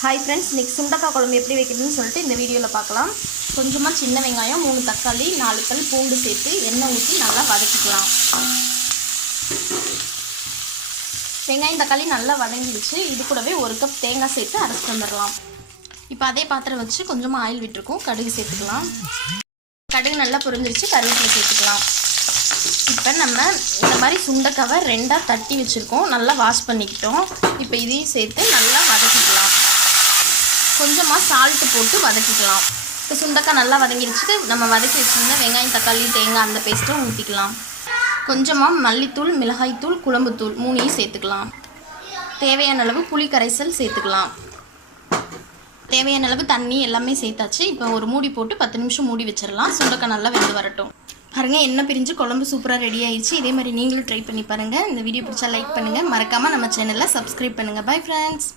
Hi friends, இன்றைக்கி சுண்டக்காய் குழம்பு எப்படி வைக்கிறதுன்னு சொல்லிட்டு இந்த வீடியோவில் பார்க்கலாம். கொஞ்சமாக சின்ன வெங்காயம், 3 தக்காளி, 4 பல் பூண்டு சேர்த்து எண்ணெய் ஊற்றி நல்லா வதக்கிக்கலாம். வெங்காயம் தக்காளி நல்லா வதங்கிடுச்சு. இது கூடவே 1 கப் தேங்காய் சேர்த்து அரைச்சிட்டு வந்துடலாம். இப்போ அதே பாத்திரம் வச்சு கொஞ்சமாக ஆயில் விட்டுருக்கோம். கடுகு சேர்த்துக்கலாம். கடுகு நல்லா பொரிஞ்சிருச்சு. கருவேப்பிலை சேர்த்துக்கலாம். இப்போ நம்ம இந்த மாதிரி சுண்டைக்காவை 2ஆக தட்டி வச்சுருக்கோம். நல்லா வாஷ் பண்ணிக்கிட்டோம். இப்போ இதையும் சேர்த்து நல்லா வதக்கிக்கலாம். கொஞ்சமாக சால்ட்டு போட்டு வதக்கிக்கலாம். இப்போ சுண்டைக்காய் நல்லா வதங்கிடுச்சு. நம்ம வதக்கி வச்சுருந்தா வெங்காயம் தக்காளி தேங்காய் அந்த பேஸ்ட்டும் ஊற்றிக்கலாம். கொஞ்சமாக மல்லித்தூள், மிளகாய்த்தூள், குழம்புத்தூள் 3ஐயும் சேர்த்துக்கலாம். தேவையான அளவு புளி கரைசல் சேர்த்துக்கலாம். தேவையான அளவு தண்ணி எல்லாமே சேர்த்தாச்சு. இப்போ ஒரு மூடி போட்டு 10 நிமிஷம் மூடி வச்சிடலாம். சுண்டைக்காய் நல்லா வெந்து வரட்டும். பாருங்கள், எண்ணெய் பிரிஞ்சு குழம்பு சூப்பராக ரெடி ஆயிடுச்சு. இதே மாதிரி நீங்களும் ட்ரை பண்ணி பாருங்கள். இந்த வீடியோ பிடிச்சா லைக் பண்ணுங்கள். மறக்காமல் நம்ம சேனலில் சப்ஸ்கிரைப் பண்ணுங்கள். Bye friends.